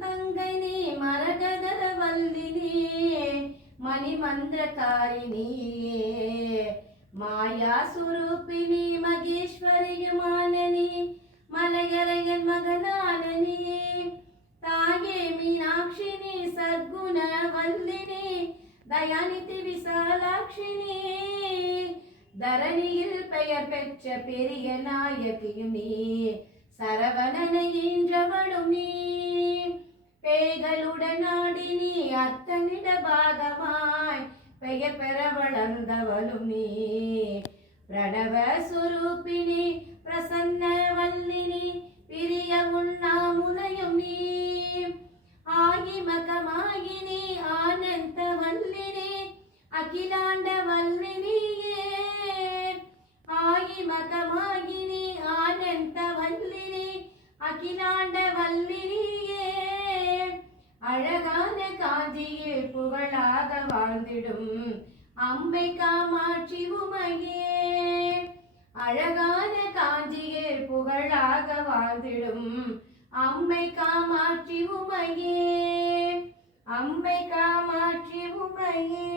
தங்கை நீ மரகத வல்லினி மணிமந்திரகாரிணி மாயா சுரூபிணி மகேஸ்வரியுமானனி மலையரையன் மகனானனி தாயே மீனாட்சினி சத்குண வல்லினி தயாநிதி விசாலாட்சினி தரணியில் பெயர் பெற்ற பெரிய நாயகியும் நீ சரவணனை ஈன்றவளும் நீ பேய்களுடன் ஆடி நீ அத்தனிட பாகமாய் பெயர் பெற வளர்ந்தவளும் நீ பிரணவ சுரூபிணி பிரசன்ன வல்லினி பிரிய உண்ணாமுனையும் நீ ஆகிமகமாகினி ஆனந்த வல்லினி அகிலாண்ட வல்லினியே ஆகிமகமாகினி ஆனந்த வல்லினி அகிலாண்ட வல்லினியே அழகான காஞ்சியில் புகழாக வாழ்ந்திடும் அம்பை காமாட்சி உமையே அழகான காஞ்சியில் புகழாக வாழ்ந்திடும் அம்பை காமாட்சி உமையே அம்பை காமாட்சி உமையே.